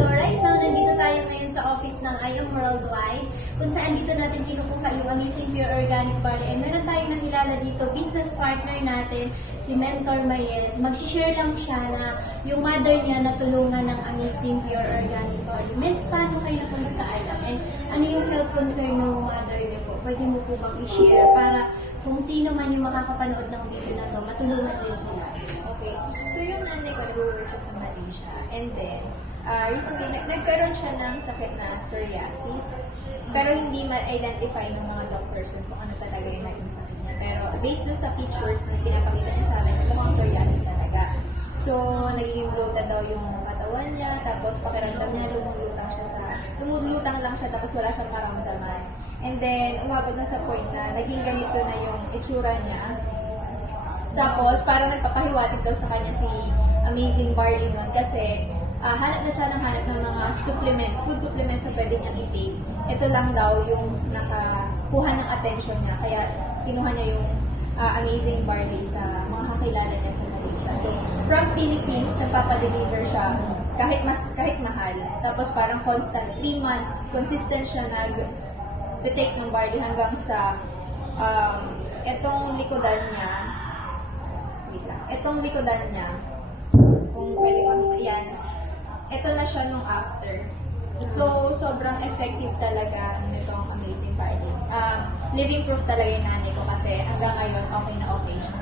So right now, nandito tayo ngayon sa office ng IM Worldwide, kung saan dito natin kinukuha yung Amazing Pure Organic Barley. And meron tayong nakilala dito, business partner natin, si Mentor Mayet. Mag-share lang siya na yung mother niya natulungan ng Amazing Pure Organic Barley. Mens, paano kayo napunta sa IM? And ano yung health concern ng mother niyo po? Pwede mo po bang i-share para kung sino man yung makakapanood ng video na to, matulungan din sila. Okay. So, yung nanay ko, nag-work siya sa Malaysia. And then, recently, nagkaroon siya ng sakit na psoriasis. Pero hindi ma-identify ng mga doctors kung ano talaga yung naging sakit niya. Pero based dun sa pictures na pinapakita niya sa amin, mukhang psoriasis talaga. So, nagiging bloated daw yung katawan niya, tapos pakiramdam niya, lumulutang lang siya, tapos wala siyang maramdaman. And then, umabot na sa point na naging ganito na yung itsura niya. Tapos, parang nagpapahiwatig daw sa kanya si Amazing Barley nun kasi hanap na siya ng mga supplements, food supplements na pwede niyang i-take. Ito lang daw yung nakakuha ng attention niya. Kaya, kinuha niya yung Amazing Barley sa mga kakilala niya sa Malaysia. So, from Philippines, nagpapadeliver siya kahit mahal. Tapos, parang constant, 3 months, consistent siya nag-take ng barley hanggang sa etong likodan niya, kung pwede ko, yan, ito na siya nung after. So, sobrang effective talaga nitong Amazing Barley. Living proof talaga yung nanay ko kasi hanggang ngayon, okay na okay siya.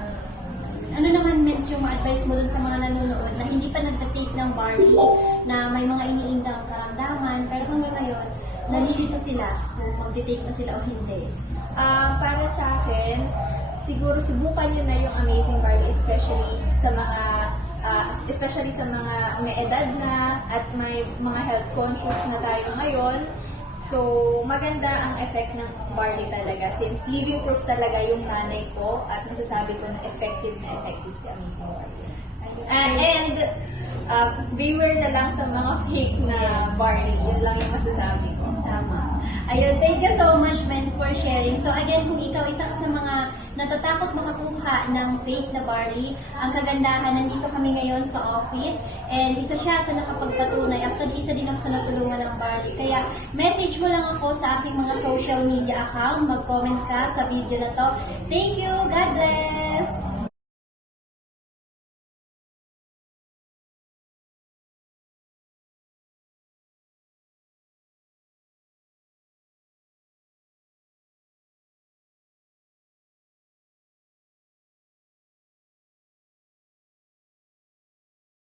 Ano naman, Mens, yung advice mo dun sa mga nanonood na hindi pa nagtatake ng barley, na may mga iniindang karamdaman, pero hanggang ngayon, nalilito sila kung mag-take na sila o hindi? Para sa akin, siguro subukan nyo na yung Amazing Barley, especially sa mga may edad na at may mga health conscious na tayo ngayon. So, maganda ang effect ng barley talaga since living proof talaga yung nanay ko at masasabi ko na effective si Amazing Barley. And beware na lang sa mga fake na barley. Yun lang yung masasabi ko. Tama. Ayun, thank you so much, Mens, for sharing. So again, kung ikaw isa sa mga natatakot makakuha ng fake na barley, ang kagandahan, nandito kami ngayon sa office, and isa siya sa nakapagpatunay. Actually, isa din ako sa natulungan ng barley. Kaya, message mo lang ako sa aking mga social media account, mag-comment ka sa video na to. Thank you! God bless!